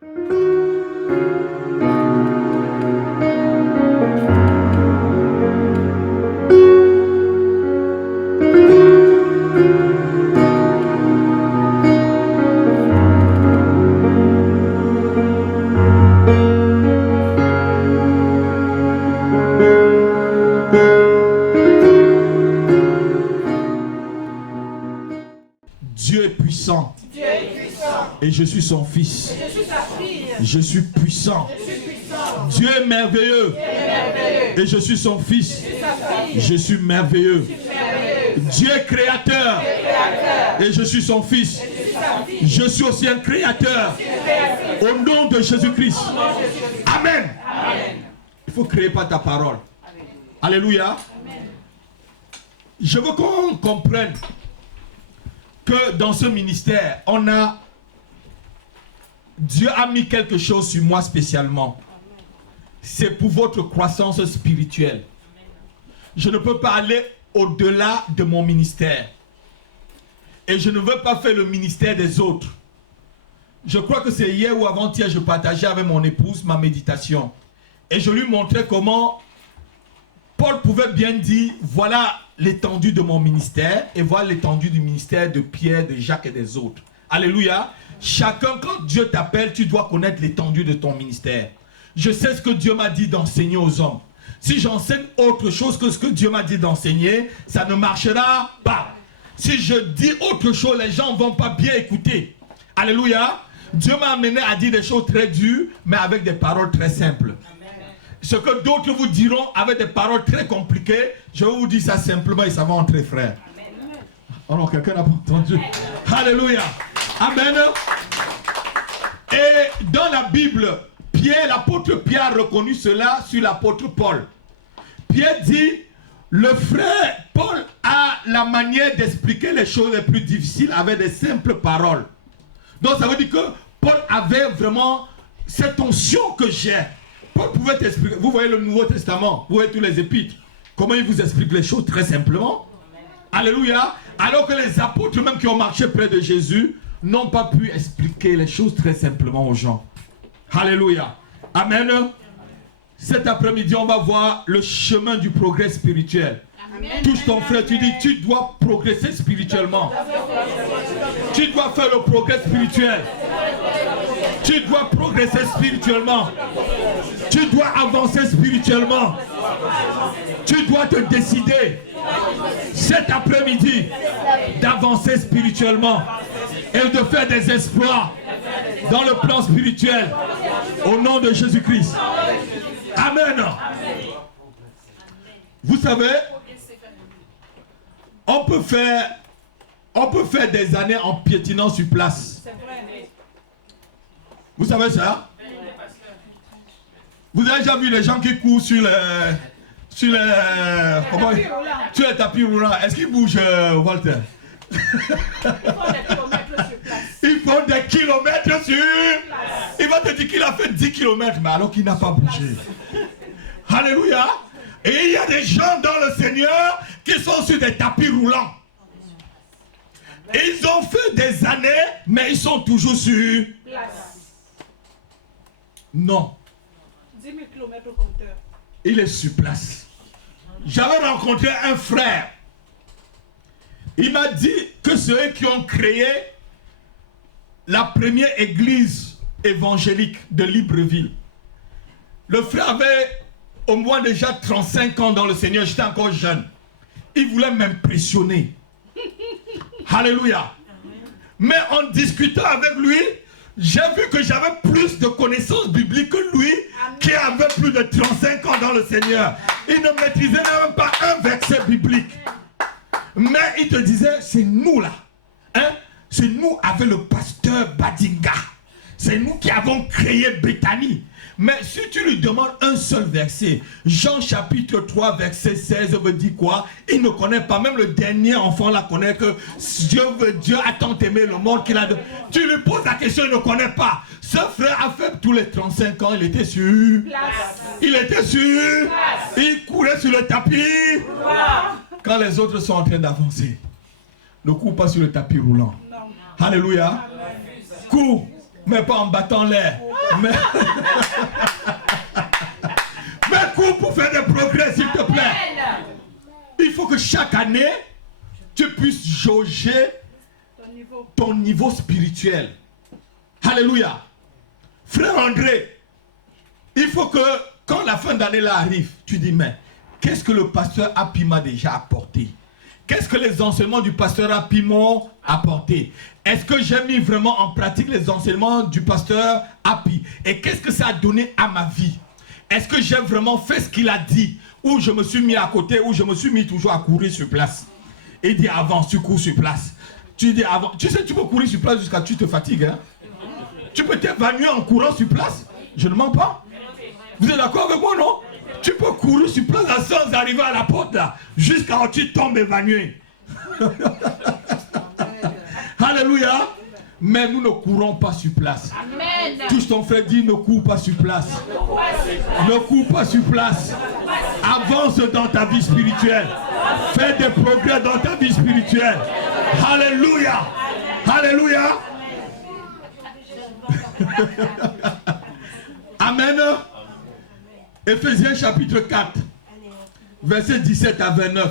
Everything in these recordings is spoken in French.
Dieu est puissant. Dieu est puissant. Et je suis son fils. Je suis sa fille. Je suis puissant. Je suis puissant. Dieu est merveilleux. Dieu est merveilleux. Et je suis son fils. Je suis sa fille. Je suis merveilleux. Je suis merveilleux. Dieu est créateur. Dieu est créateur. Et je suis son fils. Je suis sa fille. Je suis aussi un créateur. Créatrice. Au nom de Jésus-Christ. Au nom de Jésus. Amen. Amen. Il faut créer par ta parole. Alléluia. Amen. Je veux qu'on comprenne que dans ce ministère, Dieu a mis quelque chose sur moi spécialement. C'est pour votre croissance spirituelle. Je ne peux pas aller au-delà de mon ministère. Et je ne veux pas faire le ministère des autres. Je crois que c'est hier ou avant-hier, je partageais avec mon épouse ma méditation. Et je lui montrais comment Paul pouvait bien dire, voilà l'étendue de mon ministère et voilà l'étendue du ministère de Pierre, de Jacques et des autres. Alléluia. Chacun, quand Dieu t'appelle, tu dois connaître l'étendue de ton ministère. Je sais ce que Dieu m'a dit d'enseigner aux hommes. Si j'enseigne autre chose que ce que Dieu m'a dit d'enseigner, ça ne marchera pas. Si je dis autre chose, les gens ne vont pas bien écouter. Alléluia. Dieu m'a amené à dire des choses très dures, mais avec des paroles très simples. Ce que d'autres vous diront avec des paroles très compliquées, je vais vous dire ça simplement et ça va entrer, frère. Oh non, quelqu'un n'a pas entendu. Alléluia. Amen. Et dans la Bible, l'apôtre Pierre a reconnu cela sur l'apôtre Paul. Pierre dit, le frère Paul a la manière d'expliquer les choses les plus difficiles avec des simples paroles. Donc ça veut dire que Paul avait vraiment cette onction que j'ai. Paul pouvait t'expliquer, vous voyez le Nouveau Testament, vous voyez tous les épîtres, comment il vous explique les choses très simplement. Alléluia. Alors que les apôtres même qui ont marché près de Jésus n'ont pas pu expliquer les choses très simplement aux gens. Alléluia. Amen. Cet après-midi, on va voir le chemin du progrès spirituel. Amen. Touche ton frère, tu dis, tu dois progresser spirituellement. Tu dois faire le progrès spirituel. Tu dois progresser spirituellement. Tu dois avancer spirituellement. Tu dois te décider cet après-midi d'avancer spirituellement et de faire des exploits dans le plan spirituel au nom de Jésus-Christ. Amen. Vous savez, on peut faire des années en piétinant sur place. Vous savez ça? Vous avez déjà vu les gens qui courent sur les tapis roulants? Est-ce qu'ils bougent, Walter? Ils font des kilomètres sur place. Il va te dire qu'il a fait 10 kilomètres, mais alors qu'il n'a pas bougé. Alléluia. Et il y a des gens dans le Seigneur qui sont sur des tapis roulants. Et ils ont fait des années, mais ils sont toujours sur place. Non. 10 000 km au compteur. Il est sur place. J'avais rencontré un frère. Il m'a dit que ceux qui ont créé la première église évangélique de Libreville. Le frère avait au moins déjà 35 ans dans le Seigneur. J'étais encore jeune. Il voulait m'impressionner. Alléluia. Mais en discutant avec lui, j'ai vu que j'avais plus de connaissances bibliques que lui, qui avait plus de 35 ans dans le Seigneur. Il ne maîtrisait même pas un verset biblique. Mais il te disait, c'est nous là. Hein? C'est nous avec le pasteur Badinga. C'est nous qui avons créé Bethany. Mais si tu lui demandes un seul verset, Jean chapitre 3 verset 16 veut dire quoi? Il ne connaît pas, même le dernier enfant la connaît, que Dieu a tant aimé le monde qu'il a... Tu lui poses la question, il ne connaît pas. Ce frère a fait tous les 35 ans, il était sur place. Il était sur place. Il courait sur le tapis. Quand les autres sont en train d'avancer, ne cours pas sur le tapis roulant. Non. Alléluia. Cours, mais pas en battant l'air. Mais cours pour faire des progrès, s'il te plaît. Il faut que chaque année, tu puisses jauger ton niveau spirituel. Alléluia. Frère André, il faut que quand la fin d'année là arrive, tu dis, mais qu'est-ce que le pasteur Happy m'a déjà apporté? Qu'est-ce que les enseignements du pasteur Happy m'ont apporté? Est-ce que j'ai mis vraiment en pratique les enseignements du pasteur Happy? Et qu'est-ce que ça a donné à ma vie? Est-ce que j'ai vraiment fait ce qu'il a dit? Ou je me suis mis à côté, ou je me suis mis toujours à courir sur place? Il dit avance, tu cours sur place. Tu dis avant, tu sais, tu peux courir sur place jusqu'à ce que tu te fatigues. Hein? Tu peux t'évanouir en courant sur place. Je ne mens pas. Vous êtes d'accord avec moi, non? Tu peux courir sur place sans arriver à la porte là, jusqu'à où tu tombes évanoui. Alléluia. Mais nous ne courons pas sur place. Amen. Touche ton frère, dis ne cours pas sur place. Ne cours pas sur place. Avance dans ta vie spirituelle. Fais des progrès dans ta vie spirituelle. Alléluia. Alléluia. Amen. Éphésiens chapitre 4, versets 17 à 29.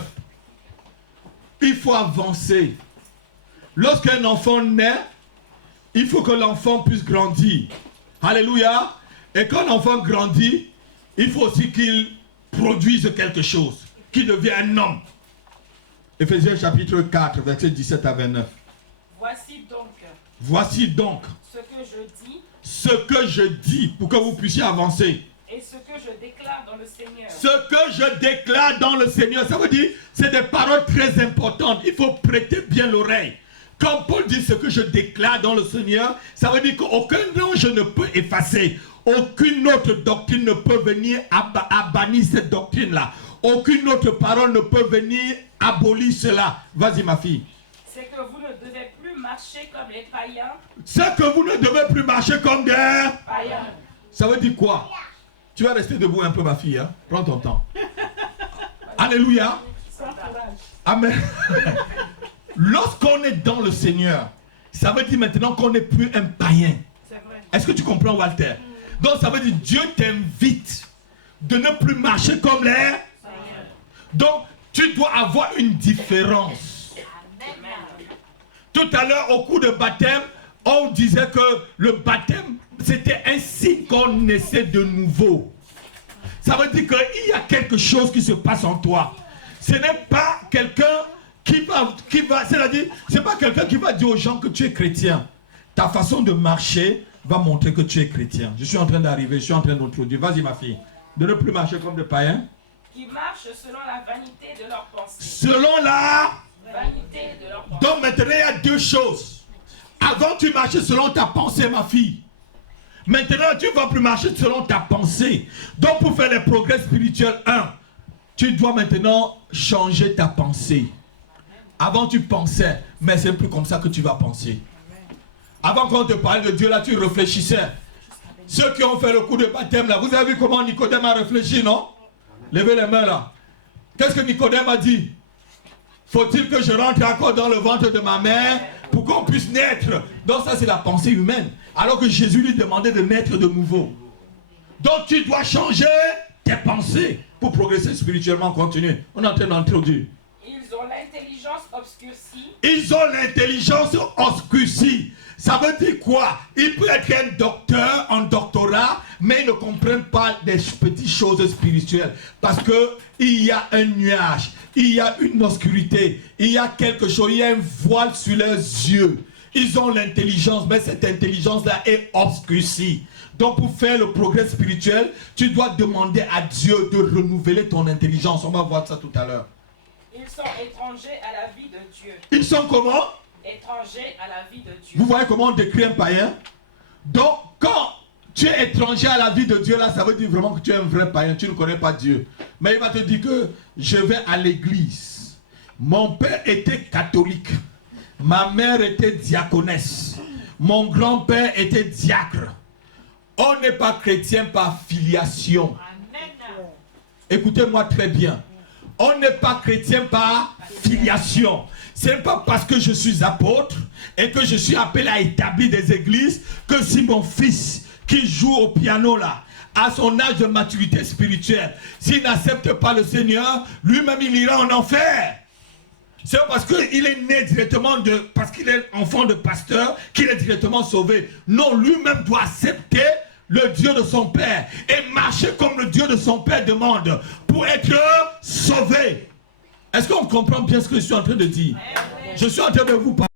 Il faut avancer. Lorsqu'un enfant naît, il faut que l'enfant puisse grandir. Alléluia. Et quand l'enfant grandit, il faut aussi qu'il produise quelque chose, qu'il devienne un homme. Éphésiens chapitre 4, versets 17 à 29. Voici donc ce que je dis pour que vous puissiez avancer. Et ce que je déclare dans le Seigneur. Ce que je déclare dans le Seigneur, ça veut dire, c'est des paroles très importantes. Il faut prêter bien l'oreille. Quand Paul dit ce que je déclare dans le Seigneur, ça veut dire qu'aucun ange ne peut effacer. Aucune autre doctrine ne peut venir à bannir cette doctrine-là. Aucune autre parole ne peut venir abolir cela. Vas-y ma fille. C'est que vous ne devez plus marcher comme les païens. C'est que vous ne devez plus marcher comme des païens. Ça veut dire quoi? Tu vas rester debout un peu ma fille. Hein? Prends ton temps. Alléluia. Amen. Lorsqu'on est dans le Seigneur, ça veut dire maintenant qu'on n'est plus un païen. Est-ce que tu comprends, Walter? Donc ça veut dire Dieu t'invite de ne plus marcher comme les païens. Donc tu dois avoir une différence. Tout à l'heure au cours de baptême, on disait que le baptême c'était un signe qu'on naissait de nouveau. Ça veut dire qu'il y a quelque chose qui se passe en toi. Ce n'est pas quelqu'un qui va, c'est-à-dire, c'est pas quelqu'un qui va dire aux gens que tu es chrétien. Ta façon de marcher va montrer que tu es chrétien. Je suis en train d'arriver, je suis en train d'introduire. Vas-y ma fille. De ne plus marcher comme des païens. Qui marchent selon la vanité de leurs pensées. Selon la vanité de leurs pensées. Donc maintenant il y a deux choses. Avant tu marchais selon ta pensée ma fille. Maintenant, tu ne vas plus marcher selon ta pensée. Donc, pour faire les progrès spirituels, tu dois maintenant changer ta pensée. Avant, tu pensais, mais c'est plus comme ça que tu vas penser. Avant qu'on te parlait de Dieu, là, tu réfléchissais. Ceux qui ont fait le coup de baptême, là, vous avez vu comment Nicodème a réfléchi, non? Levez les mains, là. Qu'est-ce que Nicodème a dit? Faut-il que je rentre encore dans le ventre de ma mère pour qu'on puisse naître? Donc ça c'est la pensée humaine. Alors que Jésus lui demandait de naître de nouveau. Donc tu dois changer tes pensées pour progresser spirituellement. Continue. On est en train d'introduire. Ils ont l'intelligence obscurcie. Ils ont l'intelligence obscurcie. Ça veut dire quoi? Il peut être un docteur, un doctorat, mais ils ne comprennent pas des petites choses spirituelles. Parce qu'il y a un nuage, il y a une obscurité, il y a quelque chose, il y a un voile sur leurs yeux. Ils ont l'intelligence, mais cette intelligence-là est obscurcie. Donc pour faire le progrès spirituel, tu dois demander à Dieu de renouveler ton intelligence. On va voir ça tout à l'heure. Ils sont étrangers à la vie de Dieu. Ils sont comment? Étrangers à la vie de Dieu. Vous voyez comment on décrit un païen? Donc quand tu es étranger à la vie de Dieu, là, ça veut dire vraiment que tu es un vrai païen, tu ne connais pas Dieu. Mais il va te dire que je vais à l'église. Mon père était catholique. Ma mère était diaconesse. Mon grand-père était diacre. On n'est pas chrétien par filiation. Écoutez-moi très bien. On n'est pas chrétien par filiation. Ce n'est pas parce que je suis apôtre et que je suis appelé à établir des églises que si mon fils qui joue au piano là, à son âge de maturité spirituelle, s'il n'accepte pas le Seigneur, lui-même il ira en enfer. C'est parce qu'il est né directement parce qu'il est enfant de pasteur qu'il est directement sauvé. Non, lui-même doit accepter le Dieu de son Père et marcher comme le Dieu de son Père demande pour être sauvé. Est-ce qu'on comprend bien ce que je suis en train de dire? Je suis en train de vous parler.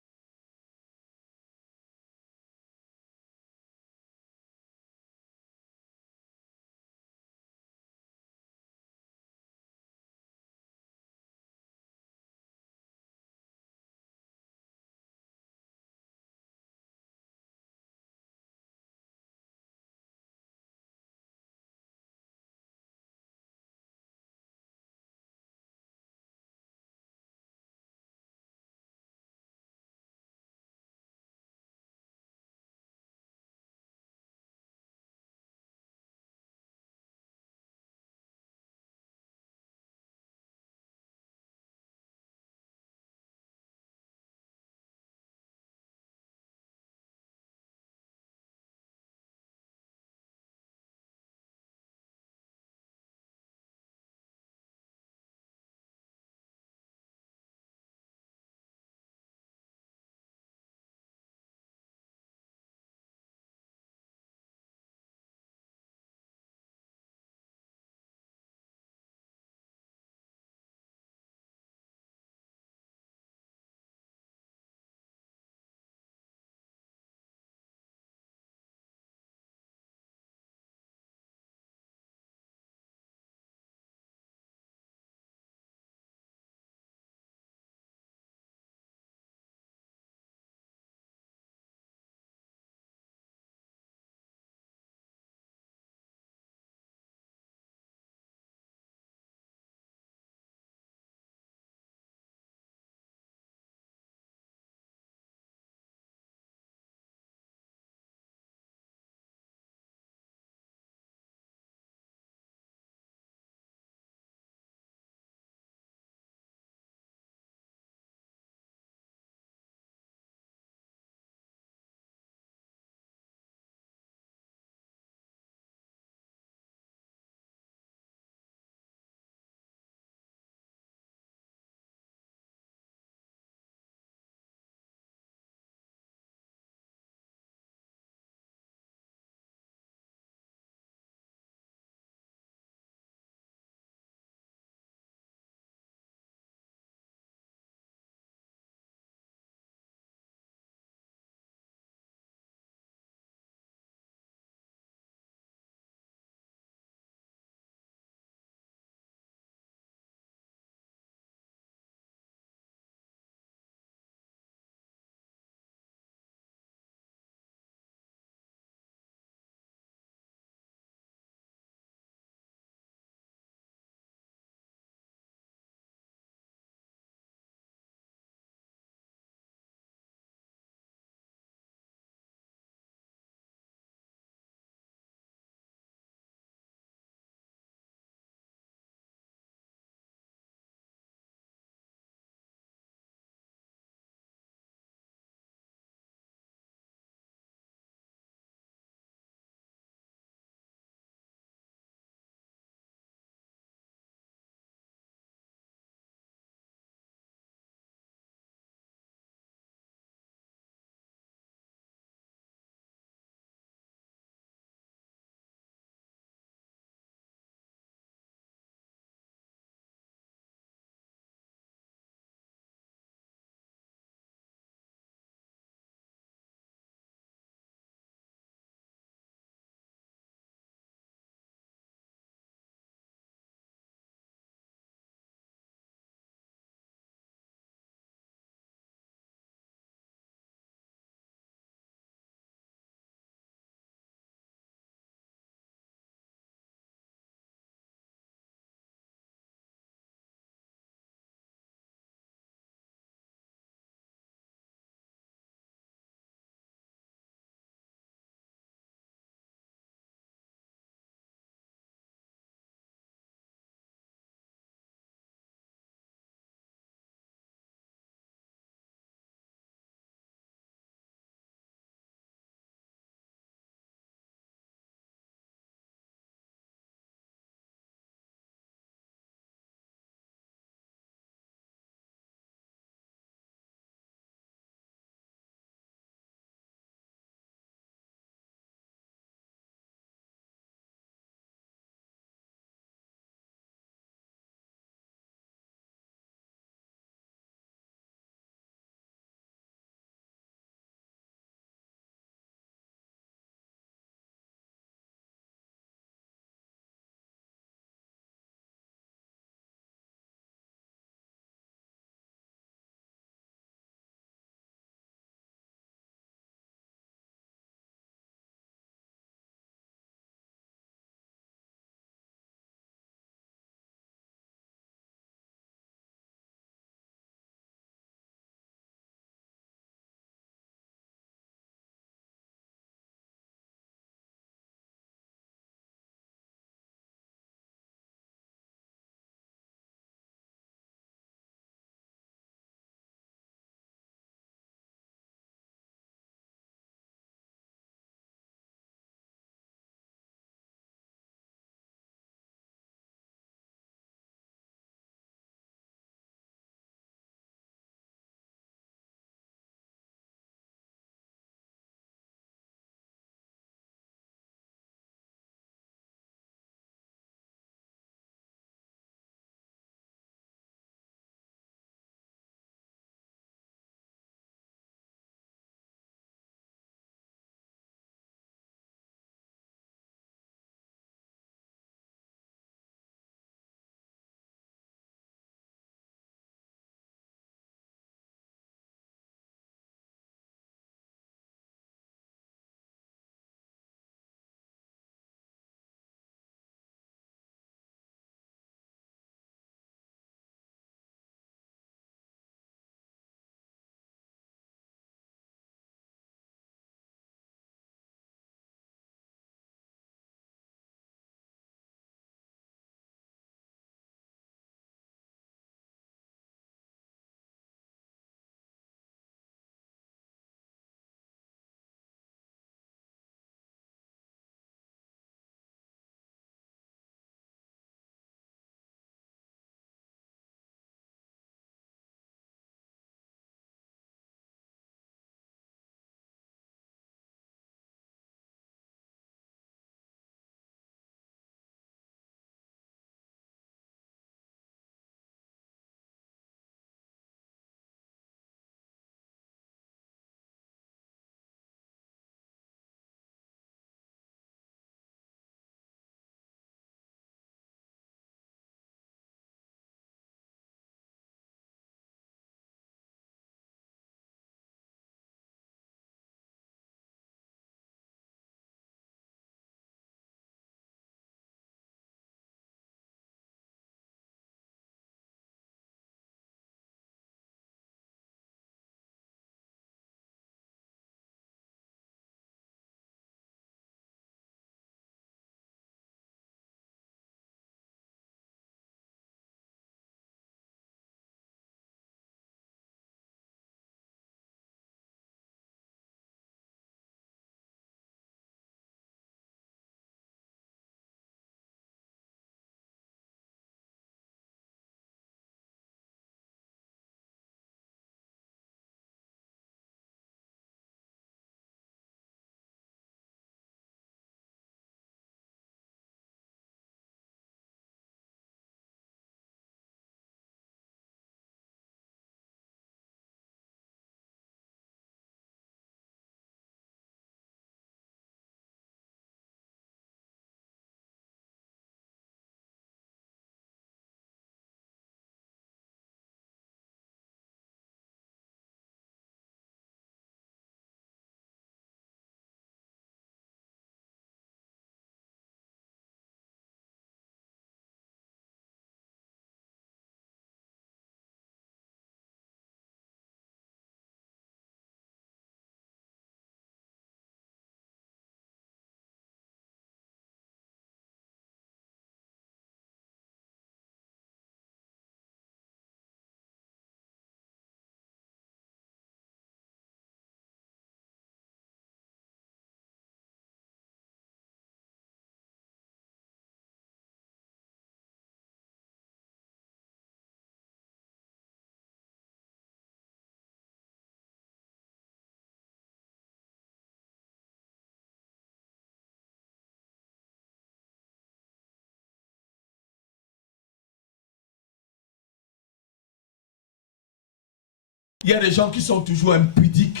Il y a des gens qui sont toujours impudiques.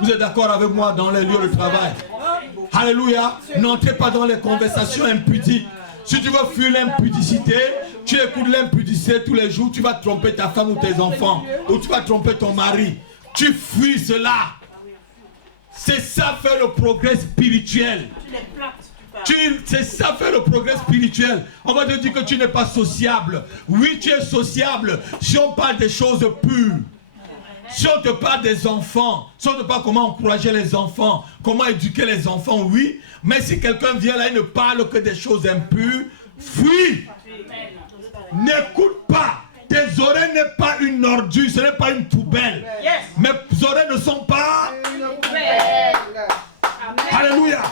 Vous êtes d'accord avec moi dans les lieux de travail? Alléluia. N'entrez pas dans les conversations impudiques. Si tu veux fuir l'impudicité, tu écoutes l'impudicité tous les jours, tu vas tromper ta femme ou tes enfants, ou tu vas tromper ton mari. Tu fuis cela. C'est ça faire le progrès spirituel. C'est ça faire le progrès spirituel. On va te dire que tu n'es pas sociable. Oui, tu es sociable si on parle des choses pures. Si on te parle des enfants, si on te parle comment encourager les enfants, comment éduquer les enfants, oui. Mais si quelqu'un vient là et ne parle que des choses impures, fuis. N'écoute pas. Tes oreilles n'est pas une ordure, ce n'est pas une poubelle. Mes oreilles ne sont pas... Alléluia.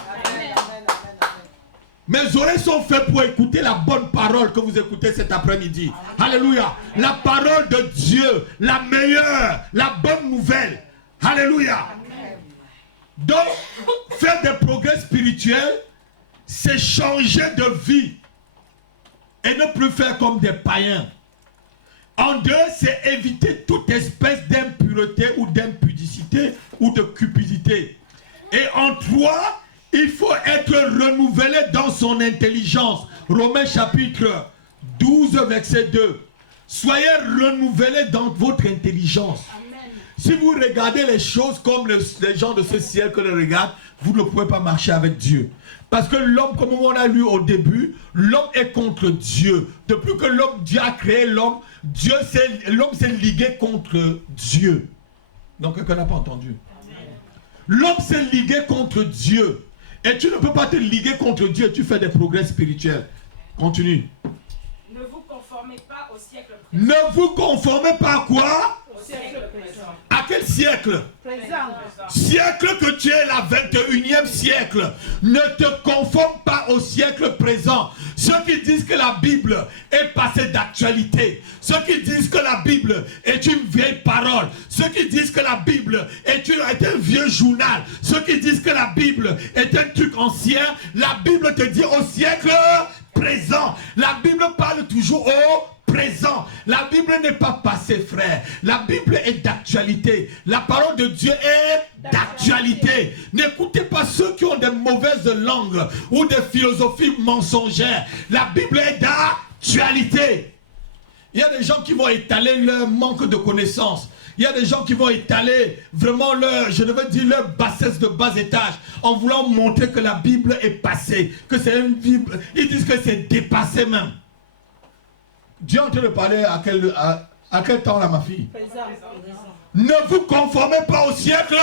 Mes oreilles sont faites pour écouter la bonne parole que vous écoutez cet après-midi. Alléluia. La parole de Dieu, la meilleure, la bonne nouvelle. Alléluia. Donc, faire des progrès spirituels, c'est changer de vie. Et ne plus faire comme des païens. En deux, c'est éviter toute espèce d'impureté ou d'impudicité ou de cupidité. Et en trois, il faut être renouvelé dans son intelligence. Romains chapitre 12, verset 2. Soyez renouvelés dans votre intelligence. Amen. Si vous regardez les choses comme les gens de ce siècle le regardent, vous ne pouvez pas marcher avec Dieu. Parce que l'homme, comme on a lu au début, l'homme est contre Dieu. Depuis que Dieu a créé l'homme, l'homme s'est ligué contre Dieu. Donc, quelqu'un n'a pas entendu. L'homme s'est ligué contre Dieu. Et tu ne peux pas te liguer contre Dieu, tu fais des progrès spirituels. Continue. Ne vous conformez pas au siècle présent. Ne vous conformez pas à quoi? Au siècle présent. À quel siècle? Présent. Siècle que tu es, la 21e siècle. Ne te conforme pas au siècle présent. Ceux qui disent que la Bible est passée d'actualité. Ceux qui disent que la Bible est une vieille parole. Ceux qui disent que la Bible est un vieux journal. Ceux qui disent que la Bible est un truc ancien. La Bible te dit au siècle présent. La Bible parle toujours au présent. La Bible n'est pas passée, frère. La Bible est d'actualité. La parole de Dieu est d'actualité. N'écoutez pas ceux qui ont des mauvaises langues ou des philosophies mensongères. La Bible est d'actualité. Il y a des gens qui vont étaler leur manque de connaissances. Il y a des gens qui vont étaler vraiment leur, je devais dire, leur bassesse de bas étage en voulant montrer que la Bible est passée, que c'est une Bible. Ils disent que c'est dépassé même. Dieu est en train de parler à quel temps là, ma fille? Présent. Ne vous conformez pas au siècle.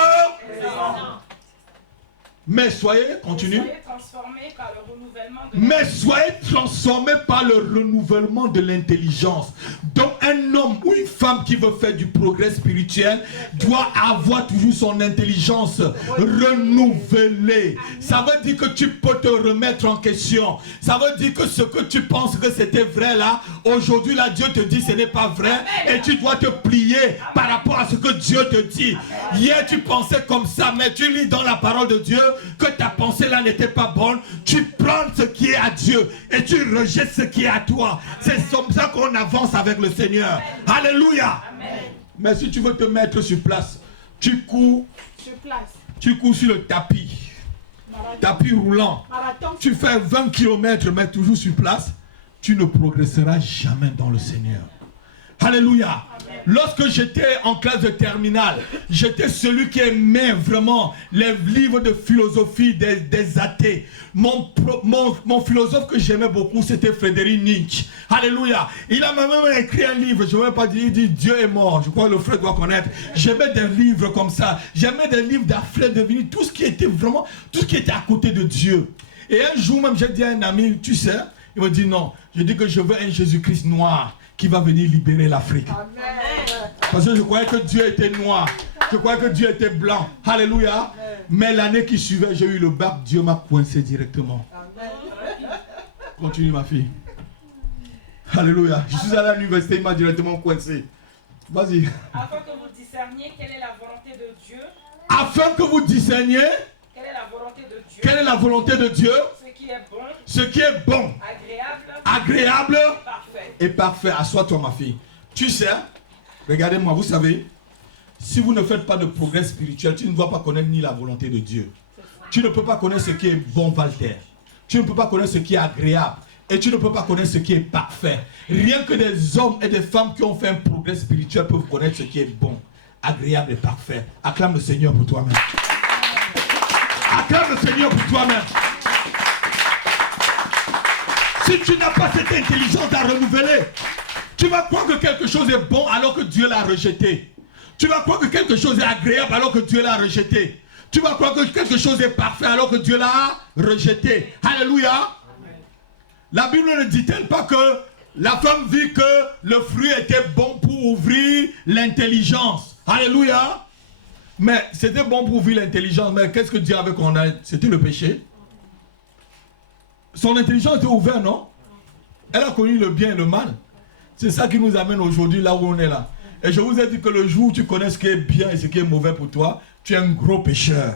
Mais soyez, continue. Soyez transformés par le renouvellement de Mais soyez transformés par le renouvellement de l'intelligence. Donc un homme ou une femme qui veut faire du progrès spirituel doit avoir toujours son intelligence renouvelée. Ça veut dire que tu peux te remettre en question. Ça veut dire que ce que tu penses que c'était vrai là, aujourd'hui là Dieu te dit ce n'est pas vrai. Et tu dois te plier par rapport à ce que Dieu te dit. Hier tu pensais comme ça, mais tu lis dans la parole de Dieu que ta pensée là n'était pas bonne. Tu prends ce qui est à Dieu et tu rejettes ce qui est à toi. C'est comme ça qu'on avance avec le Seigneur. Alléluia. Amen. Mais si tu veux te mettre sur place, tu cours sur le tapis. Tapis roulant. Tu fais 20 km mais toujours sur place. Tu ne progresseras jamais dans le Seigneur. Alléluia. Lorsque j'étais en classe de terminale, j'étais celui qui aimait vraiment les livres de philosophie des athées. Mon philosophe que j'aimais beaucoup, c'était Frédéric Nietzsche. Alléluia. Il a même écrit un livre, je ne vais pas dire, il dit Dieu est mort. Je crois que le frère doit connaître. J'aimais des livres comme ça. J'aimais des livres d'Alfred de Vigny, tout ce qui était vraiment, tout ce qui était à côté de Dieu. Et un jour même, j'ai dit à un ami, tu sais, il me dit non, je dis que je veux un Jésus-Christ noir qui va venir libérer l'Afrique. Parce que je croyais que Dieu était noir. Je croyais que Dieu était blanc. Alléluia. Amen. Mais l'année qui suivait, j'ai eu le bac. Dieu m'a coincé directement. Amen. Continue ma fille. Alléluia. Je suis allé à l'université, il m'a directement coincé. Vas-y. Afin que vous discerniez quelle est la volonté de Dieu. Afin que vous discerniez. Quelle est la volonté de Dieu. Quelle est la volonté de Dieu. Ce qui est bon. Ce qui est bon. Agréable. Parfait. Et parfait. Assois-toi ma fille. Tu sais, regardez-moi, vous savez, Si vous ne faites pas de progrès spirituel, tu ne vas pas connaître ni la volonté de Dieu. Tu ne peux pas connaître ce qui est bon, Walter. Tu ne peux pas connaître ce qui est agréable. Et tu ne peux pas connaître ce qui est parfait. Rien que des hommes et des femmes qui ont fait un progrès spirituel peuvent connaître ce qui est bon, agréable et parfait. Acclame le Seigneur pour toi-même. Acclame le Seigneur pour toi-même. Si tu n'as pas cette intelligence à renouveler, tu vas croire que quelque chose est bon alors que Dieu l'a rejeté. Tu vas croire que quelque chose est agréable alors que Dieu l'a rejeté. Tu vas croire que quelque chose est parfait alors que Dieu l'a rejeté. Alléluia. La Bible ne dit-elle pas que la femme vit que le fruit était bon pour ouvrir l'intelligence. Alléluia. Mais c'était bon pour ouvrir l'intelligence. Mais qu'est-ce que Dieu avait qu'on a? C'était le péché. Son intelligence était ouverte, non? Elle a connu le bien et le mal. C'est ça qui nous amène aujourd'hui là où on est là. Et je vous ai dit que le jour où tu connais ce qui est bien et ce qui est mauvais pour toi, tu es un gros pécheur.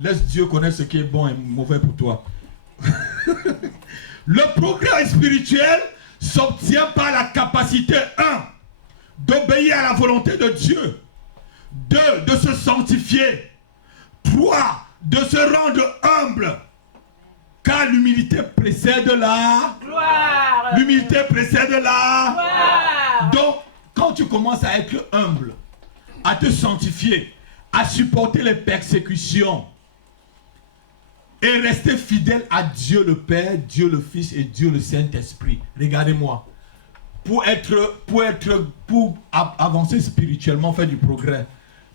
Laisse Dieu connaître ce qui est bon et mauvais pour toi. Le progrès spirituel s'obtient par la capacité 1. D'obéir à la volonté de Dieu. 2. De se sanctifier. 3. De se rendre humble. Car l'humilité précède la Gloire. L'humilité précède la Gloire. Donc, quand tu commences à être humble, à te sanctifier, à supporter les persécutions et rester fidèle à Dieu le Père, Dieu le Fils et Dieu le Saint-Esprit. Regardez-moi. Pour avancer spirituellement, faire du progrès,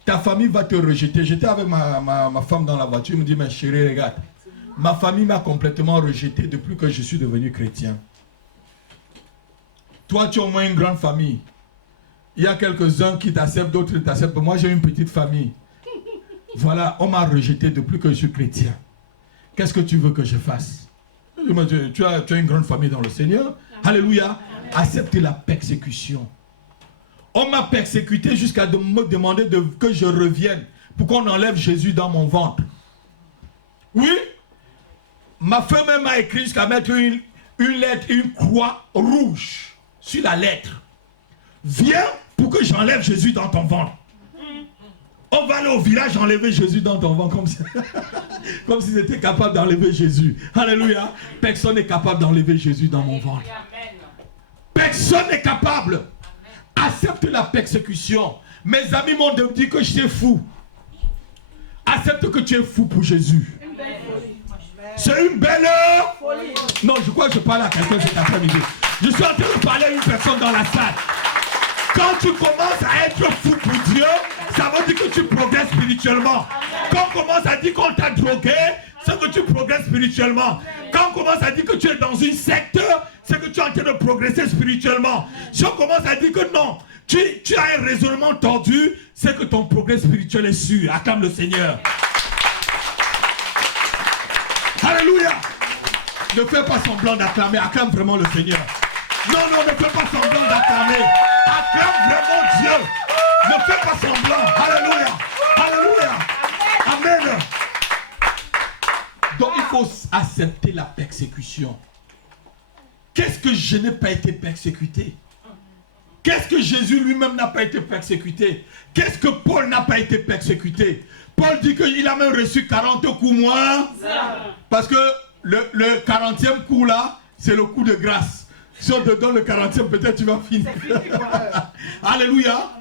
ta famille va te rejeter. J'étais avec ma femme dans la voiture, elle me dit, mais chérie, regarde, ma famille m'a complètement rejeté depuis que je suis devenu chrétien. Toi, tu as au moins une grande famille. Il y a quelques-uns qui t'acceptent, d'autres ne t'acceptent pas. Moi, j'ai une petite famille. Voilà, on m'a rejeté depuis que je suis chrétien. Qu'est-ce que tu veux que je fasse? Tu as une grande famille dans le Seigneur. Alléluia. Accepte la persécution. On m'a persécuté jusqu'à me demander que je revienne pour qu'on enlève Jésus dans mon ventre. Oui. Ma femme même m'a écrit jusqu'à mettre une lettre, une croix rouge sur la lettre. Viens pour que j'enlève Jésus dans ton ventre. On va aller au village enlever Jésus dans ton ventre comme si c'était capable d'enlever Jésus. Alléluia. Personne n'est capable d'enlever Jésus dans mon ventre. Personne n'est capable. Accepte la persécution. Mes amis m'ont dit que je suis fou. Accepte que tu es fou pour Jésus. C'est une belle folie. Non, je crois que je parle à quelqu'un cet après-midi. Je suis en train de parler à une personne dans la salle. Quand tu commences à être fou pour Dieu, ça veut dire que tu progresses spirituellement. Quand on commence à dire qu'on t'a drogué, c'est que tu progresses spirituellement. Quand on commence à dire que tu es dans une secte, c'est que tu es en train de progresser spirituellement. Si on commence à dire que non, tu as un raisonnement tordu, c'est que ton progrès spirituel est sûr. Acclame le Seigneur. Alléluia. Ne fais pas semblant d'acclamer, acclame vraiment le Seigneur. Non, ne fais pas semblant d'acclamer. Acclame vraiment Dieu. Ne fais pas semblant. Alléluia. Alléluia. Amen. Donc il faut accepter la persécution. Qu'est-ce que je n'ai pas été persécuté? Qu'est-ce que Jésus lui-même n'a pas été persécuté? Qu'est-ce que Paul n'a pas été persécuté? Paul dit qu'il a même reçu 40 coups moins. Parce que le 40e coup là, c'est le coup de grâce. Si on te donne le 40e, peut-être tu vas finir. Alléluia.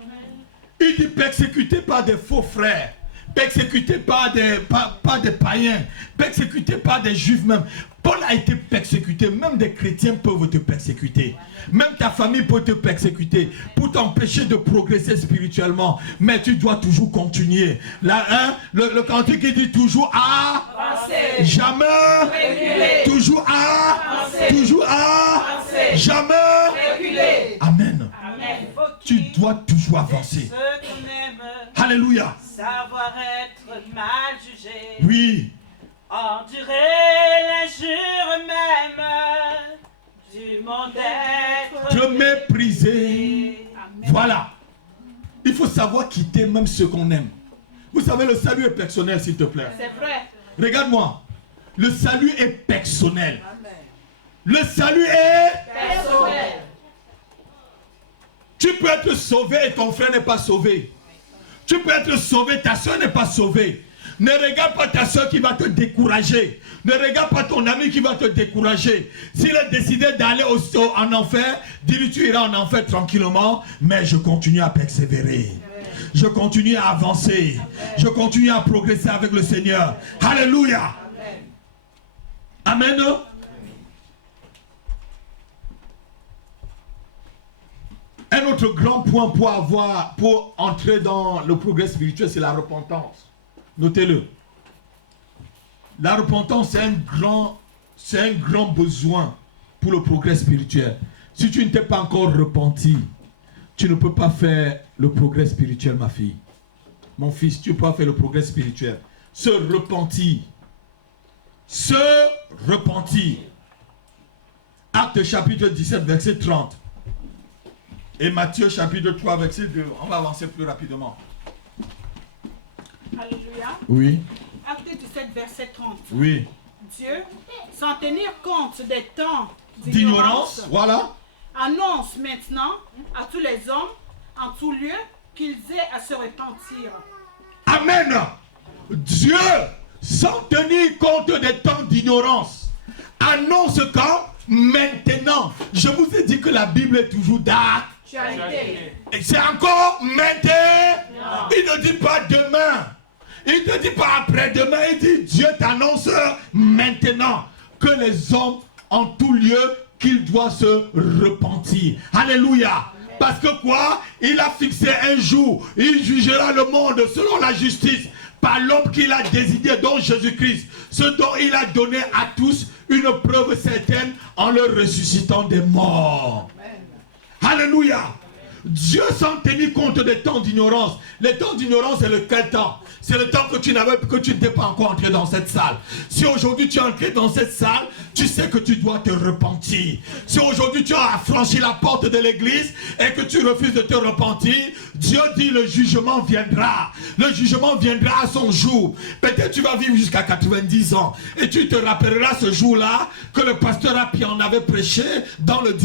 Il dit persécuté par des faux frères. Persécuté par des païens. Persécuté par des juifs même. Paul a été persécuté. Même des chrétiens peuvent te persécuter. Même ta famille peut te persécuter pour t'empêcher de progresser spirituellement. Mais tu dois toujours continuer. Là, hein, le cantique qui dit toujours avancer. Jamais reculer. Toujours avancer. Toujours avancer. Jamais reculer. Amen. Amen. Tu dois toujours avancer. Alléluia. Savoir être mal jugé. Oui. Endurer l'injure même du monde être te mépriser. Voilà. Il faut savoir quitter même ce qu'on aime. Vous savez, le salut est personnel, s'il te plaît. C'est vrai. Regarde-moi. Le salut est personnel. Le salut est personnel. Tu peux être sauvé et ton frère n'est pas sauvé. Tu peux être sauvé, ta soeur n'est pas sauvée. Ne regarde pas ta soeur qui va te décourager. Ne regarde pas ton ami qui va te décourager. S'il a décidé d'aller en enfer, dis-lui tu iras en enfer tranquillement, mais je continue à persévérer. Je continue à avancer. Je continue à progresser avec le Seigneur. Alléluia. Amen. Un autre grand point pour entrer dans le progrès spirituel, c'est la repentance. Notez-le. La repentance, c'est un grand besoin pour le progrès spirituel. Si tu ne t'es pas encore repenti, tu ne peux pas faire le progrès spirituel, ma fille. Mon fils, tu ne peux pas faire le progrès spirituel. Se repentir. Se repentir. Actes chapitre 17, verset 30. Et Matthieu chapitre 3, verset 2. On va avancer plus rapidement. Alléluia. Oui. Acte 17, verset 30. Oui. Dieu, sans tenir compte des temps D'ignorance, voilà. annonce maintenant à tous les hommes en tout lieu qu'ils aient à se repentir. Amen. Dieu, sans tenir compte des temps d'ignorance, annonce quand? Maintenant. Je vous ai dit que la Bible est toujours d'actualité. Et c'est encore maintenant. Il ne dit pas demain. Il ne dit pas après-demain. Il dit Dieu t'annonce maintenant que les hommes en tout lieu qu'ils doivent se repentir. Alléluia. Parce que quoi? Il a fixé un jour. Il jugera le monde selon la justice par l'homme qu'il a désigné, donc Jésus-Christ. Ce dont il a donné à tous une preuve certaine en le ressuscitant des morts. Alléluia. Dieu sans tenir compte des temps d'ignorance. Les temps d'ignorance, c'est lequel temps? C'est le temps que tu n'étais pas encore entré dans cette salle. Si aujourd'hui tu es entré dans cette salle, tu sais que tu dois te repentir. Si aujourd'hui tu as franchi la porte de l'église et que tu refuses de te repentir, Dieu dit le jugement viendra. Le jugement viendra à son jour. Peut-être tu vas vivre jusqu'à 90 ans et tu te rappelleras ce jour-là que le pasteur Api en avait prêché dans le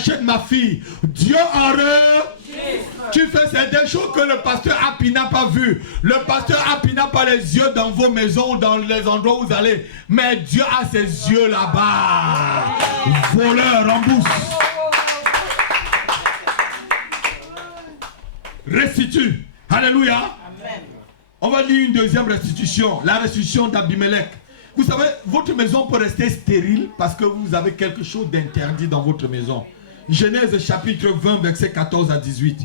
achètes ma fille, Dieu aurait... Tu fais certaines choses que le pasteur Happy n'a pas vu. Le pasteur Happy n'a pas les yeux dans vos maisons ou dans les endroits où vous allez. Mais Dieu a ses yeux là-bas. Voleur en bouche. Restitue. Alléluia. Amen. On va lire une deuxième restitution. La restitution d'Abimelech. Vous savez, votre maison peut rester stérile parce que vous avez quelque chose d'interdit dans votre maison. Genèse chapitre 20, versets 14 à 18.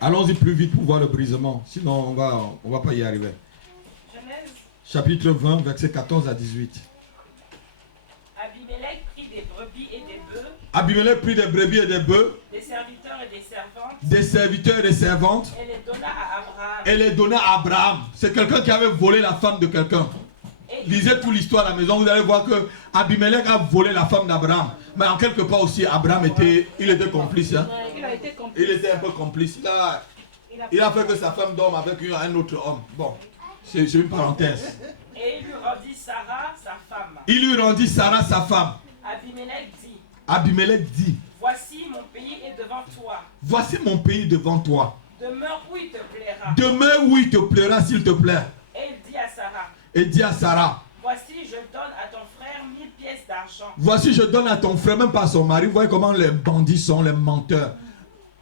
Allons-y plus vite pour voir le brisement. Sinon, on va pas y arriver. Genèse. Chapitre 20, versets 14 à 18. Abimelech prit des brebis et des bœufs, Abimelech prit des brebis et des bœufs, des serviteurs et des servantes, des serviteurs et des servantes, et les donna à Abraham. et les donna à Abraham. C'est quelqu'un qui avait volé la femme de quelqu'un. Lisez toute l'histoire à la maison, vous allez voir que Abimelech a volé la femme d'Abraham. Mais en quelque part aussi, Abraham était complice. Hein? Il a été complice. Il était un peu complice. Il a fait que sa femme dorme avec un autre homme. Bon, c'est une parenthèse. Et il lui rendit Sarah, sa femme. Il lui rendit Sarah, sa femme. Abimelech dit, Voici mon pays est devant toi. Voici mon pays devant toi. Demeure où il te plaira. Demeure où il te plaira, s'il te plaît. Et il dit à Sarah, Et dis à Sarah, voici, je donne à ton frère 1000 pièces d'argent. voici, je donne à ton frère, même pas à son mari. Vous voyez comment les bandits sont, les menteurs.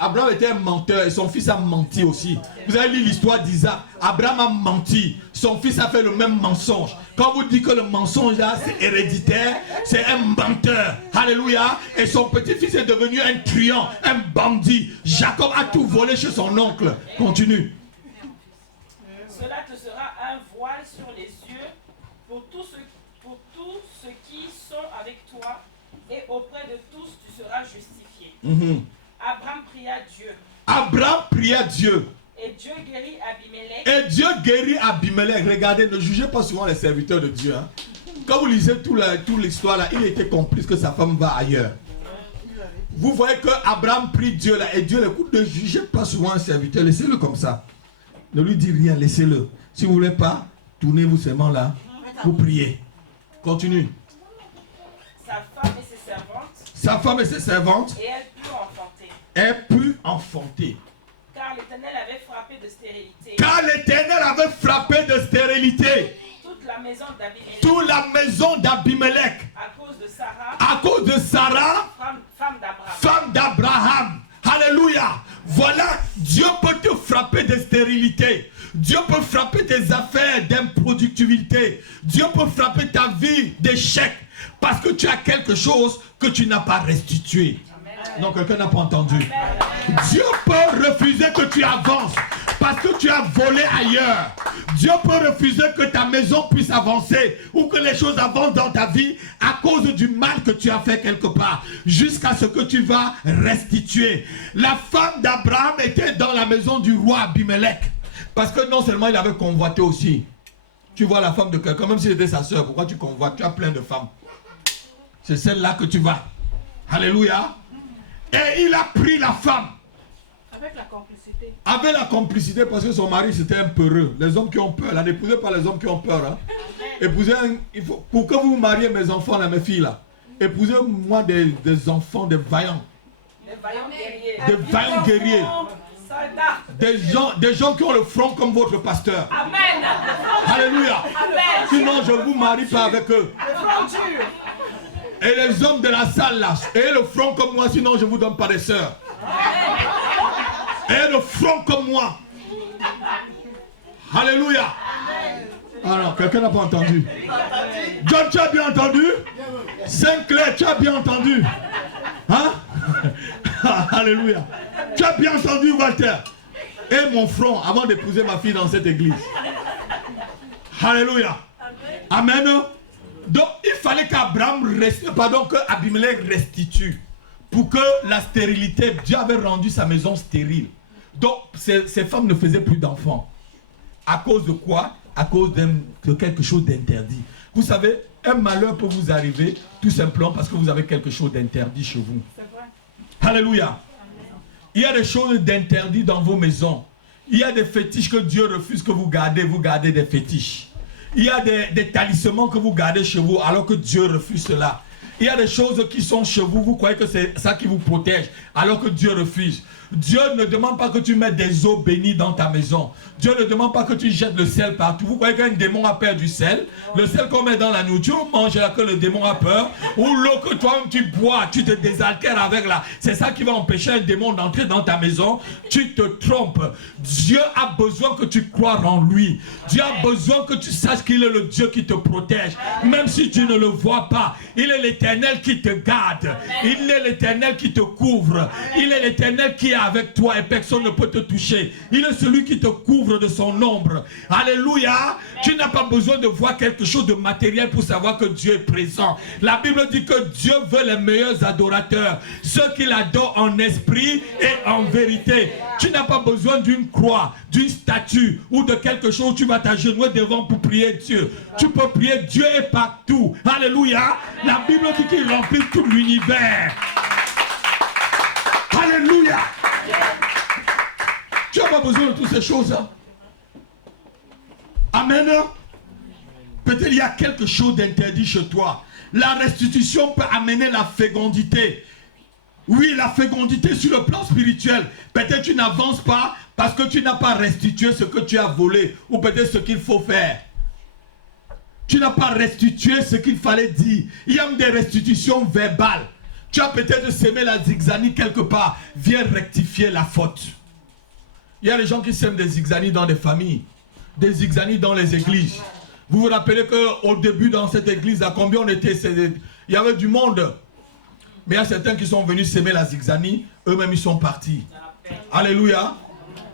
Abraham était un menteur et son fils a menti aussi. Vous avez lu l'histoire d'Isaac. Abraham a menti. Son fils a fait le même mensonge. Quand vous dites que le mensonge là c'est héréditaire, c'est un menteur. Alléluia. Et son petit-fils est devenu un truand, un bandit. Jacob a tout volé chez son oncle. Continue. Cela te sera un voile sur les yeux pour tous ceux qui sont avec toi, et auprès de tous tu seras justifié. Abraham pria Dieu. Abraham pria Dieu. Et Dieu guérit Abimelech. Et Dieu guérit Abimelech. Regardez, ne jugez pas souvent les serviteurs de Dieu. Hein. Quand vous lisez toute l'histoire là, il était complice que sa femme va ailleurs. Vous voyez que Abraham prie Dieu là et Dieu l'écoute. Ne jugez pas souvent un serviteur. Laissez-le comme ça. Ne lui dites rien, laissez-le. Si vous ne voulez pas, tournez-vous seulement là. Vous priez. Continue. Sa femme et ses servantes. Sa femme et ses servantes. Et elle put enfanter. Elle put enfanter. Car l'Éternel avait frappé de stérilité. Car l'Éternel avait frappé de stérilité Toute la maison d'Abimelech. toute la maison d'Abimelech. À cause de Sarah. À cause de Sarah, Femme d'Abraham. femme d'Abraham. Alléluia. Voilà, Dieu peut te frapper de stérilité. Dieu peut frapper tes affaires d'improductivité. Dieu peut frapper ta vie d'échec. Parce que tu as quelque chose que tu n'as pas restitué. Amen. Non, quelqu'un n'a pas entendu. Amen. Dieu peut refuser que tu avances parce que tu as volé ailleurs. Dieu peut refuser que ta maison puisse avancer ou que les choses avancent dans ta vie à cause du mal que tu as fait quelque part, jusqu'à ce que tu vas restituer. La femme d'Abraham était dans la maison du roi Abimelech, parce que non seulement il avait convoité aussi. Tu vois la femme de quelqu'un, même si c'était sa soeur, pourquoi tu convoites? Tu as plein de femmes. C'est celle-là que tu vas. Alléluia. Et il a pris la femme. Avec la complicité. Avec la complicité, parce que son mari c'était un peureux. Les hommes qui ont peur, là, n'épousez pas les hommes qui ont peur. Hein. Épousez pour que vous vous mariez mes enfants, là, mes filles là. Épousez-moi des enfants, des vaillants. Des vaillants guerriers. Des vaillants guerriers. Des gens qui ont le front comme votre pasteur. Amen. Alléluia. Amen. Sinon je ne vous marie pas avec eux. Le front dur. Et les hommes de la salle là, et le front comme moi, sinon je ne vous donne pas des sœurs. Et le front comme moi. Alléluia. Alors, quelqu'un n'a pas entendu. John, tu as bien entendu? Saint-Clair, tu as bien entendu? Hein? Alléluia. Tu as bien entendu, Walter? Et mon front, avant d'épouser ma fille dans cette église. Alléluia. Amen. Donc, il fallait qu'Abraham reste, pardon, que Abimelech restitue. Pour que la stérilité, Dieu avait rendu sa maison stérile. Donc, ces femmes ne faisaient plus d'enfants. À cause de quoi? À cause de quelque chose d'interdit. Vous savez, un malheur peut vous arriver tout simplement parce que vous avez quelque chose d'interdit chez vous. C'est vrai. Alléluia. Amen. Il y a des choses d'interdit dans vos maisons. Il y a des fétiches que Dieu refuse que vous gardez des fétiches. Il y a des talismans que vous gardez chez vous alors que Dieu refuse cela. Il y a des choses qui sont chez vous, vous croyez que c'est ça qui vous protège, alors que Dieu refuse. Dieu ne demande pas que tu mettes des eaux bénies dans ta maison. Dieu ne demande pas que tu jettes le sel partout. Vous croyez qu'un démon a peur du sel? Le sel qu'on met dans la nourriture, on mange là que le démon a peur. Ou l'eau que toi-même tu bois, tu te désaltères avec là. C'est ça qui va empêcher un démon d'entrer dans ta maison. Tu te trompes. Dieu a besoin que tu crois en lui. Dieu a besoin que tu saches qu'il est le Dieu qui te protège. Même si tu ne le vois pas, il est l'Éternel qui te garde. Il est l'Éternel qui te couvre. Il est l'Éternel qui est avec toi et personne ne peut te toucher. Il est celui qui te couvre de son ombre. Alléluia. Tu n'as pas besoin de voir quelque chose de matériel pour savoir que Dieu est présent. La Bible dit que Dieu veut les meilleurs adorateurs, ceux qui l'adorent en esprit et en vérité. Tu n'as pas besoin d'une croix, d'une statue ou de quelque chose où tu vas t'agenouiller devant pour prier Dieu. Tu peux prier, Dieu est partout. Alléluia. La Bible dit qu'il remplit tout l'univers. Alléluia. Tu n'as pas besoin de toutes ces choses. Amen. Peut-être il y a quelque chose d'interdit chez toi. La restitution peut amener la fécondité. Oui, la fécondité sur le plan spirituel. Peut-être tu n'avances pas parce que tu n'as pas restitué ce que tu as volé. Ou peut-être ce qu'il faut faire. Tu n'as pas restitué ce qu'il fallait dire. Il y a des restitutions verbales. Tu as peut-être semé la zigzanie quelque part. Viens rectifier la faute. Il y a des gens qui sèment des zigzanies dans des familles. Des zigzanies dans les églises. Vous vous rappelez qu'au début dans cette église, à combien on était? Il y avait du monde. Mais il y a certains qui sont venus s'aimer la zigzanie. Eux-mêmes ils sont partis. Alléluia.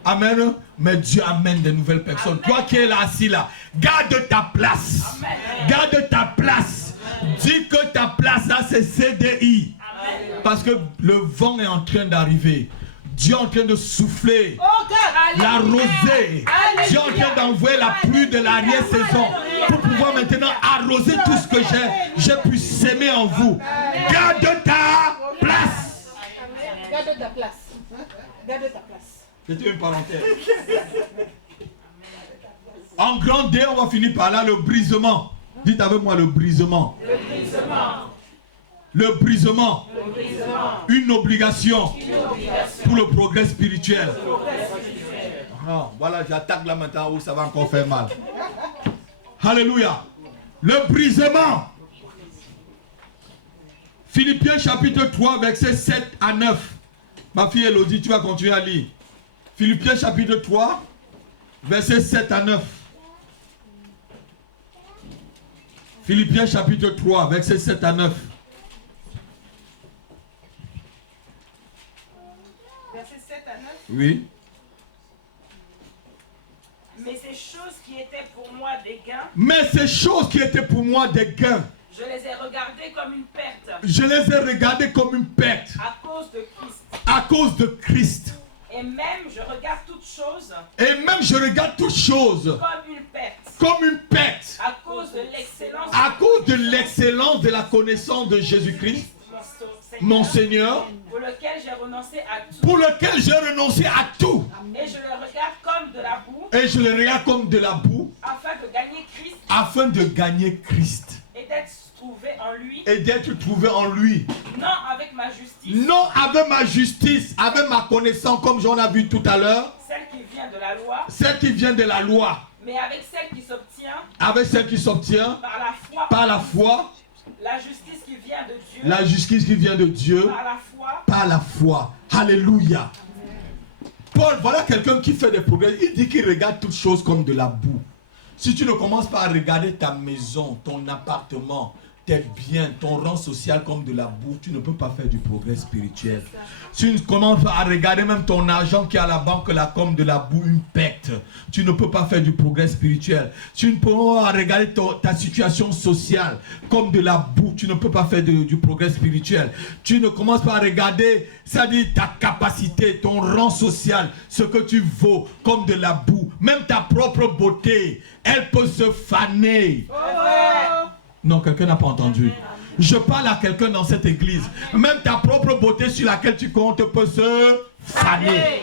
Amen. Mais Dieu amène de nouvelles personnes. Amen. Toi qui es là assis là, garde ta place. Amen. Garde ta place. Dis que ta place là c'est CDI. Amen. Parce que le vent est en train d'arriver. Dieu est en train de souffler, la rosée. Dieu est en train d'envoyer la pluie de l'arrière-saison pour pouvoir maintenant arroser tout ce que j'ai pu s'aimer en vous. Garde ta place. Garde ta place. Garde ta place. C'était une parenthèse. En grand D, on va finir par là, le brisement. Dites avec moi le brisement. Le brisement. Le brisement. Le brisement. Une obligation pour le progrès spirituel. Ah, voilà, j'attaque là maintenant où ça va encore faire mal. Alléluia. Le brisement. Philippiens chapitre 3, versets 7 à 9. Ma fille Elodie, tu vas continuer à lire. Philippiens chapitre 3, versets 7 à 9. Philippiens chapitre 3, versets 7 à 9. Verset 7 à 9. Oui. Mais ces choses qui étaient pour moi des gains. Mais ces choses qui étaient pour moi des gains. Je les ai regardées comme une perte. Je les ai regardées comme une perte. À cause de Christ. À cause de Christ. Et même je regarde toutes choses. Et même je regarde toutes choses. Comme une perte. Comme une perte. À cause de l'excellence. À cause de l'excellence de la connaissance de Jésus-Christ. Mon Seigneur. Pour lequel j'ai renoncé à tout. Pour lequel j'ai renoncé à tout. Et je le regarde comme de la boue. Et je le regarde comme de la boue. Afin de gagner Christ. Afin de gagner Christ. Et d'être trouvé en lui. Et d'être trouvé en lui. Non avec ma justice. Non avec ma justice, avec ma connaissance, comme j'en ai vu tout à l'heure. Celle qui vient de la loi. Celle qui vient de la loi. Mais avec celle qui s'obtient. Avec celle qui s'obtient. Par la foi. Par la foi. La justice qui vient de Dieu. La justice qui vient de Dieu. Par la foi. Par la foi. Alléluia. Paul, voilà quelqu'un qui fait des progrès. Il dit qu'il regarde toutes choses comme de la boue. Si tu ne commences pas à regarder ta maison, ton appartement, tes biens, ton rang social comme de la boue, tu ne peux pas faire du progrès spirituel. Si tu ne commences pas à regarder même ton argent qui est à la banque là comme de la boue, une perte, tu ne peux pas faire du progrès spirituel. Si tu ne peux pas regarder ta situation sociale comme de la boue, tu ne peux pas faire du progrès spirituel. Tu ne commences pas à regarder, c'est-à-dire ta capacité, ton rang social, ce que tu vaux comme de la boue. Même ta propre beauté, elle peut se faner. Non, quelqu'un n'a pas entendu. Je parle à quelqu'un dans cette église. Même ta propre beauté sur laquelle tu comptes peut se faner.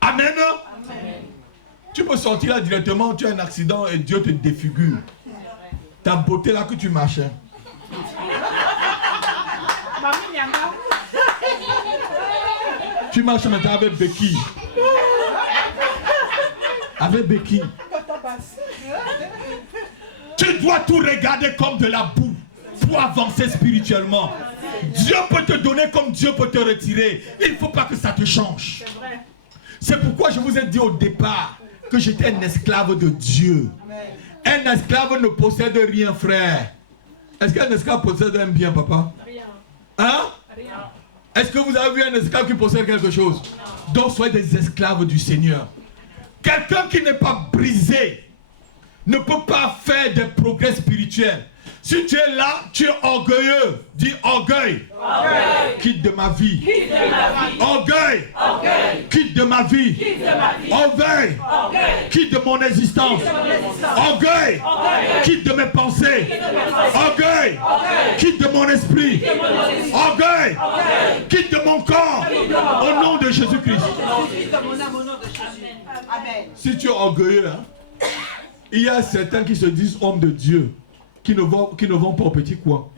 Amen. Amen. Tu peux sortir là directement, tu as un accident et Dieu te défigure. Ta beauté là que tu marchais. Mami Nyanga. Tu marches maintenant avec béquille. Avec béquille. Tu dois tout regarder comme de la boue pour avancer spirituellement. Dieu peut te donner comme Dieu peut te retirer. Il ne faut pas que ça te change. C'est pourquoi je vous ai dit au départ que j'étais un esclave de Dieu. Un esclave ne possède rien, frère. Est-ce qu'un esclave possède un bien, papa? Rien. Hein? Rien. Est-ce que vous avez vu un esclave qui possède quelque chose? Donc soyez des esclaves du Seigneur. Quelqu'un qui n'est pas brisé ne peut pas faire des progrès spirituels. Si tu es là, tu es orgueilleux. Dis orgueil. Orgueil. Quitte de ma vie. Quitte de ma vie. Orgueil. Orgueil. Quitte de ma vie. Quitte de ma vie. Orgueil. Orgueil. Quitte de mon existence. Orgueil. Orgueil. Quitte de mes pensées. Orgueil. Orgueil. Quitte de mon esprit. Orgueil. Orgueil. Quitte de mon corps. Au nom de Jésus-Christ. Quitte mon âme au nom de Jésus. Amen. Si tu es orgueilleux, hein, il y a certains qui se disent hommes de Dieu, qui ne vont pas au petit coin.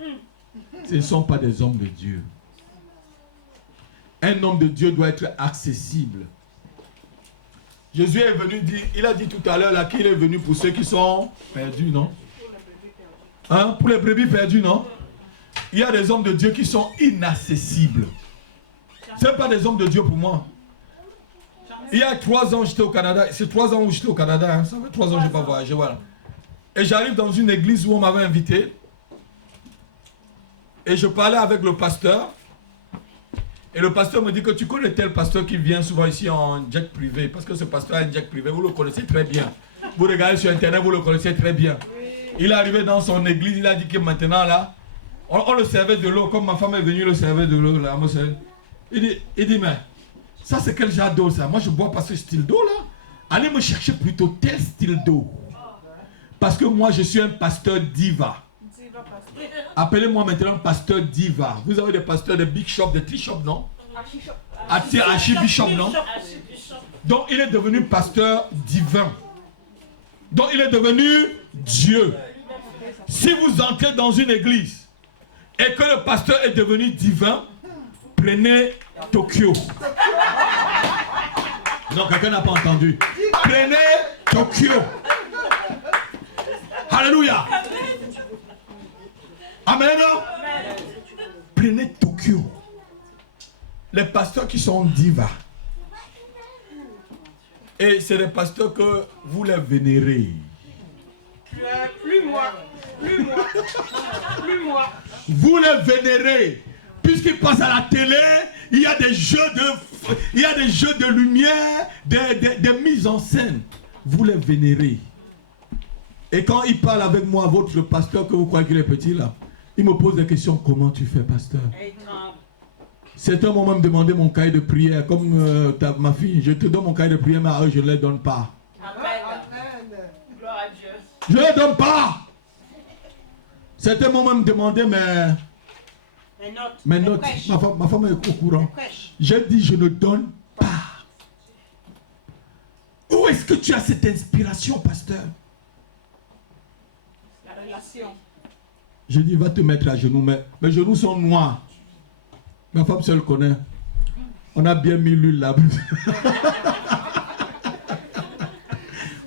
Ce ne sont pas des hommes de Dieu. Un homme de Dieu doit être accessible. Jésus est venu dire, il a dit tout à l'heure là qu'il est venu pour ceux qui sont perdus, non? Hein? Pour les brebis perdus, non? Il y a des hommes de Dieu qui sont inaccessibles. Ce n'est pas des hommes de Dieu pour moi. Il y a 3 ans, j'étais au Canada. C'est 3 ans où j'étais au Canada. Hein. Ça fait 3 ans que je n'ai pas voyagé. Voilà. Et j'arrive dans une église où on m'avait invité. Et je parlais avec le pasteur. Et le pasteur me dit que tu connais tel pasteur qui vient souvent ici en jet privé. Parce que ce pasteur a un jet privé. Vous le connaissez très bien. Vous regardez sur Internet, vous le connaissez très bien. Il est arrivé dans son église. Il a dit que maintenant là, on le servait de l'eau. Comme ma femme est venue le servir de l'eau. Là, il dit, mais... ça c'est quel genre d'eau ça? Moi je bois pas ce style d'eau là. Allez me chercher plutôt tel style d'eau. Parce que moi je suis un pasteur diva. Appelez-moi maintenant pasteur diva. Vous avez des pasteurs de big shop, de tea shop, non? Archibishop, non? Donc il est devenu pasteur divin. Donc il est devenu Dieu. Si vous entrez dans une église et que le pasteur est devenu divin, prenez Tokyo. Non, quelqu'un n'a pas entendu. Prenez Tokyo. Alléluia. Amen. Prenez Tokyo. Les pasteurs qui sont divas. Et c'est les pasteurs que vous les vénérez. Plus moi. Plus moi. Plus moi. Vous les vénérez. Puisqu'ils passent à la télé, il y a des jeux de lumière, des mises en scène. Vous les vénérez. Et quand il parle avec moi, votre pasteur, que vous croyez qu'il est petit là, il me pose des questions. Comment tu fais, pasteur? Certains m'ont même demandé mon cahier de prière. Comme ma fille, je te donne mon cahier de prière, mais à eux, je ne les donne pas. Amen. Gloire à Dieu. Je ne les donne pas. Certains m'ont même demandé, mes notes, ma femme est au courant. J'ai dit, je ne donne pas. Où est-ce que tu as cette inspiration, pasteur? La relation. Je dis, va te mettre à genoux. Mais mes genoux sont noirs. Ma femme seule connaît. On a bien mis l'huile là.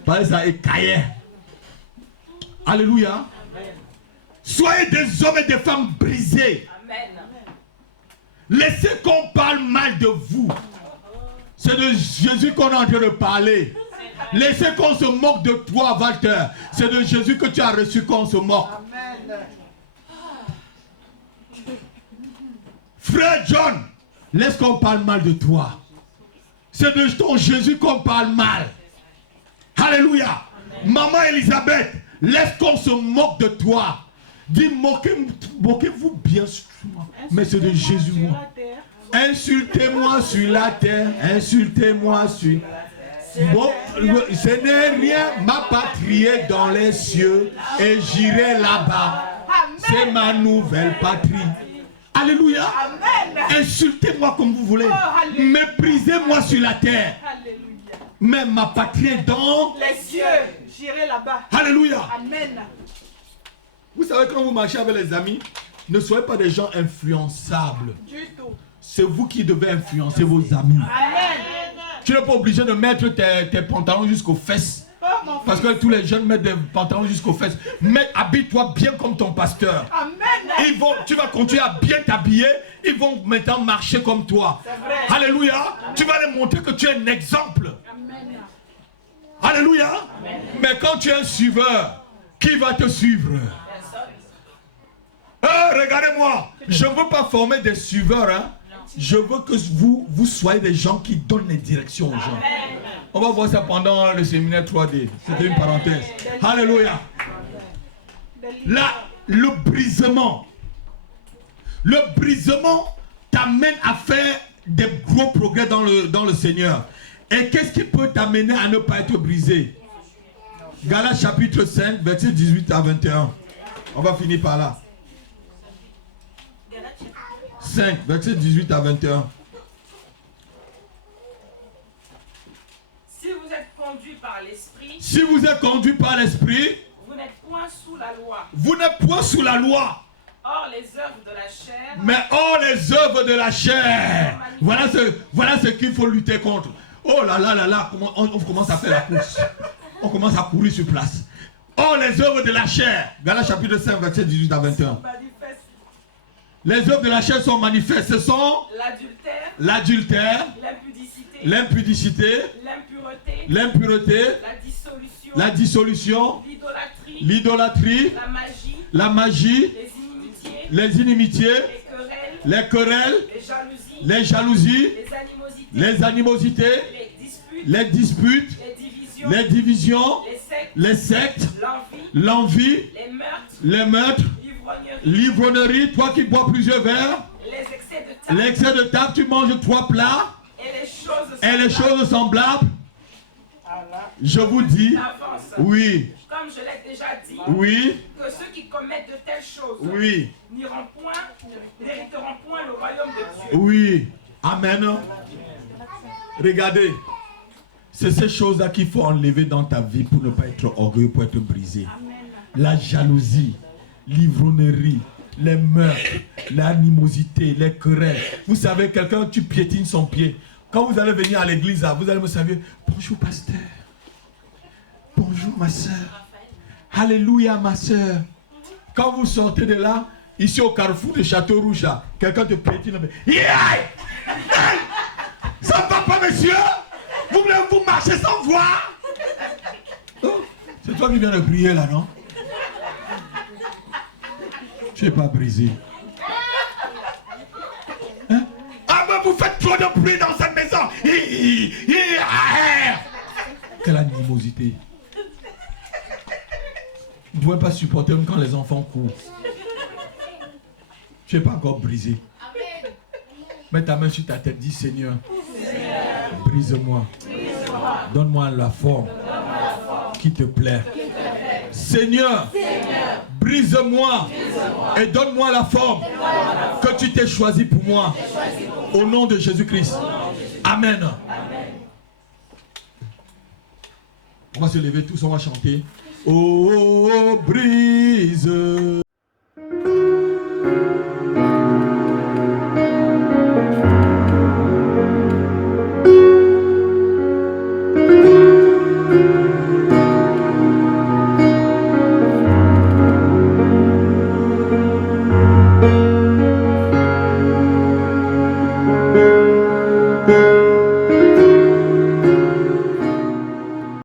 Pareil, ça écaillait. Alléluia. Soyez des hommes et des femmes brisés. Amen. Laissez qu'on parle mal de vous. C'est de Jésus qu'on est en train de parler. Laissez qu'on se moque de toi, Walter. C'est de Jésus que tu as reçu qu'on se moque. Amen. Frère John, laisse qu'on parle mal de toi. C'est de ton Jésus qu'on parle mal. Alléluia. Maman Elisabeth, laisse qu'on se moque de toi. Dis, moquez-vous bien sur moi. Mais c'est de Jésus, moi. Insultez-moi sur la terre. Insultez-moi sur... Bon, ce n'est rien. Ma patrie est dans les cieux et j'irai là-bas. C'est ma nouvelle patrie. Alléluia. Insultez-moi comme vous voulez. Méprisez-moi sur la terre. Alléluia. Mais ma patrie est dans les cieux. J'irai là-bas. Alléluia. Amen. Vous savez, quand vous marchez avec les amis, ne soyez pas des gens influençables. Du tout. C'est vous qui devez influencer vos amis. Amen. Tu n'es pas obligé de mettre tes pantalons jusqu'aux fesses. Oh, mon Parce que tous les jeunes mettent des pantalons jusqu'aux fesses. Mais habille-toi bien comme ton pasteur. Amen. Tu vas continuer à bien t'habiller. Ils vont maintenant marcher comme toi. Vrai. Alléluia. Amen. Tu vas leur montrer que tu es un exemple. Amen. Alléluia. Amen. Mais quand tu es un suiveur, qui va te suivre? Regardez-moi. Je ne veux pas former des suiveurs. Hein. Je veux que vous soyez des gens qui donnent les directions aux gens. Amen. On va voir ça pendant le séminaire 3D. C'était une parenthèse. Alléluia. Là, le brisement. Le brisement t'amène à faire des gros progrès dans le Seigneur. Et qu'est-ce qui peut t'amener à ne pas être brisé? Galates chapitre 5, verset 18 à 21. On va finir par là. 5, verset 18 à 21. Si vous êtes conduit par l'esprit, si vous êtes conduit par l'esprit, vous n'êtes point sous la loi. Vous n'êtes point sous la loi. Or les œuvres de la chair. Mais or les œuvres de la chair. Voilà ce qu'il faut lutter contre. Oh là là là là, on commence à faire la course. On commence à courir sur place. Or les œuvres de la chair. Galates chapitre 5, verset 18 à 21. Les œuvres de la chair sont manifestes. Ce sont l'adultère, l'impudicité, l'impureté, la dissolution, l'idolâtrie, la magie, les inimitiés, les querelles, les jalousies, les animosités, les disputes, les divisions, les sectes, l'envie, les meurtres, l'ivrognerie, toi qui bois plusieurs verres, l'excès de table, tu manges 3 plats, et les choses semblables. Je vous dis, oui, comme je l'ai déjà dit, oui, que ceux qui commettent de telles choses oui, n'iront point, n'hériteront point le royaume de Dieu. Oui, amen. Regardez, c'est ces choses-là qu'il faut enlever dans ta vie pour ne pas être orgueilleux, pour être brisé. La jalousie, l'ivrognerie, les meurtres, l'animosité, les querelles. Vous savez, quelqu'un, tu piétines son pied. Quand vous allez venir à l'église, vous allez me saluer. Bonjour, pasteur. Bonjour, ma soeur. Alléluia, ma soeur. Quand vous sortez de là, ici au carrefour de Château Rouge, quelqu'un te piétine. Yeah! Ça ne va pas, monsieur? Vous marchez sans voir? Oh, c'est toi qui viens de prier là, non? Tu n'es pas brisé. Hein? Ah, mais vous faites trop de bruit dans cette maison. Quelle animosité. Vous ne pouvez pas supporter même quand les enfants courent. Tu n'es pas encore brisé. Mets ta main sur ta tête, dis Seigneur, brise-moi. Donne-moi la forme qui te plaît. Seigneur, brise-moi et donne-moi la forme que tu t'es choisi pour moi. Au nom de Jésus-Christ. Amen. On va se lever tous, on va chanter. Oh, brise.